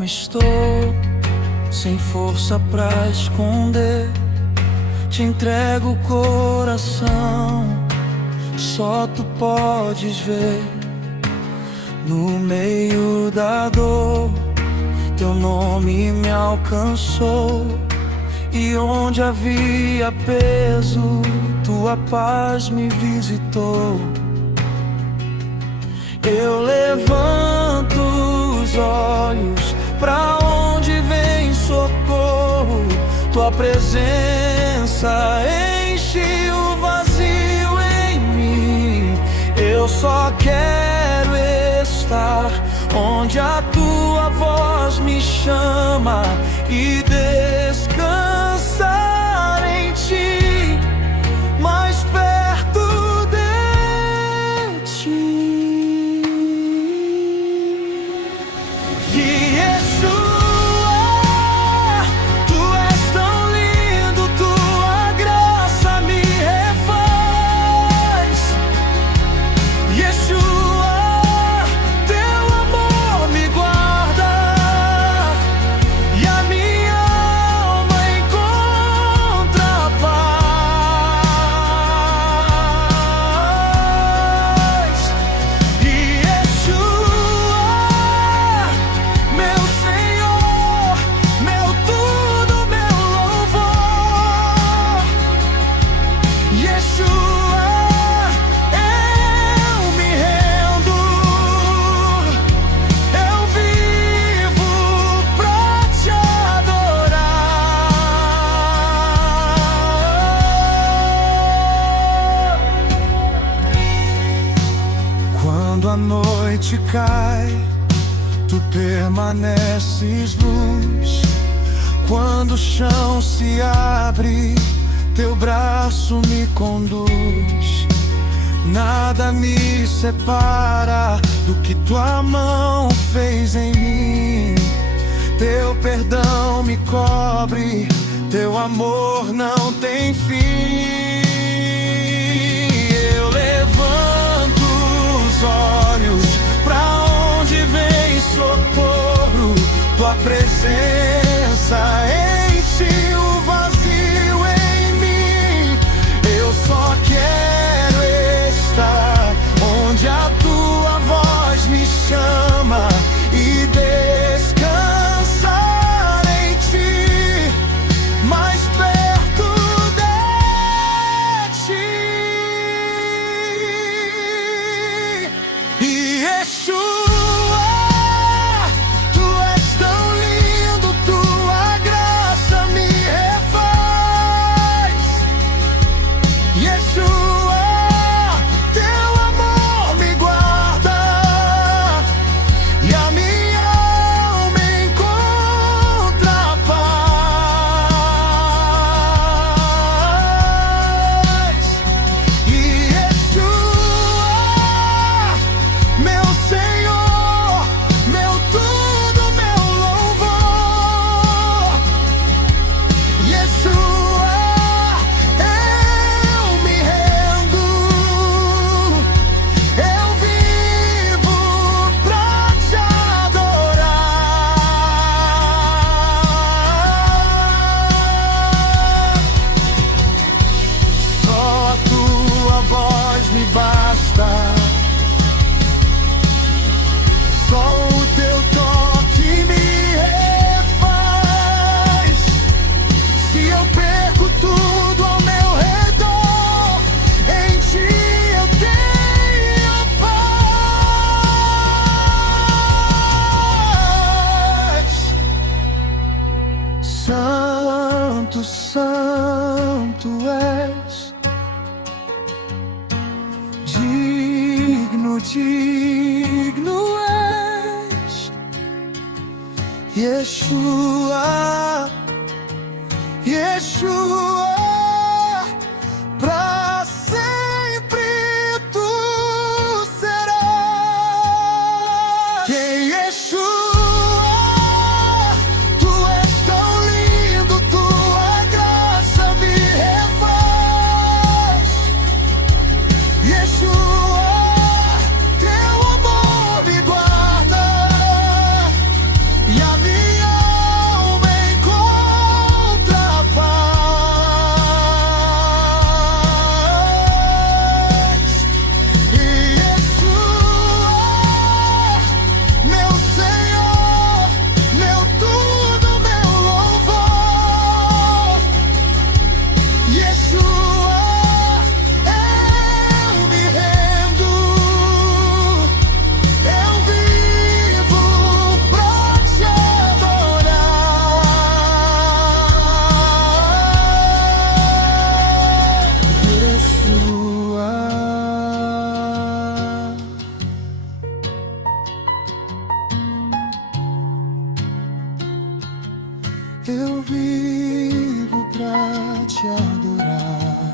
como estou, sem força pra esconder. Te entrego o coração, só tu podes ver. No meio da dor, teu nome me alcançou, e onde havia peso, tua paz me visitou. Eu levanto os olhos pra onde vem socorro. Tua presença enche o vazio em mim. Eu só quero estar onde a tua voz me chama e descansar em ti, mais perto de ti. E Yeshua, tu és tão lindo, tua graça me refaz. Yeshua, teu amor me guarda, e a minha alma encontra paz. E Yeshua, meu Senhor, meu tudo, meu louvor. Yeshua, eu me rendo, eu vivo pra te adorar. Quando a noite cai, tu permaneces luz. Quando o chão se abre, teu braço me conduz. Nada me separa do que tua mão fez em mim. Teu perdão me cobre, teu amor não tem fim. Eu levanto os olhos pra onde vem socorro. Tua presença enche o vazio em mim. Eu só quero estar onde a tua voz me chama e descansar em ti, mais perto de ti. E Yeshua, tu és tão lindo, tua graça me refaz. Yeshua, teu amor me guarda, e a minha alma encontra paz. E Yeshua, meu Senhor, meu tudo, meu louvor. Yeshua, eu me rendo, eu vivo pra te adorar. Só a tua voz me basta, só o teu toque me refaz. Se eu perco tudo ao meu redor, em ti eu tenho paz. Santo, santo és, digno, digno és. Yeshua, Yeshua, pra sempre tu serás. Que Yeshua, tu és tão lindo, tua graça me refaz. Yeshua, teu amor me guarda, e a minha Eu vivo pra te adorar.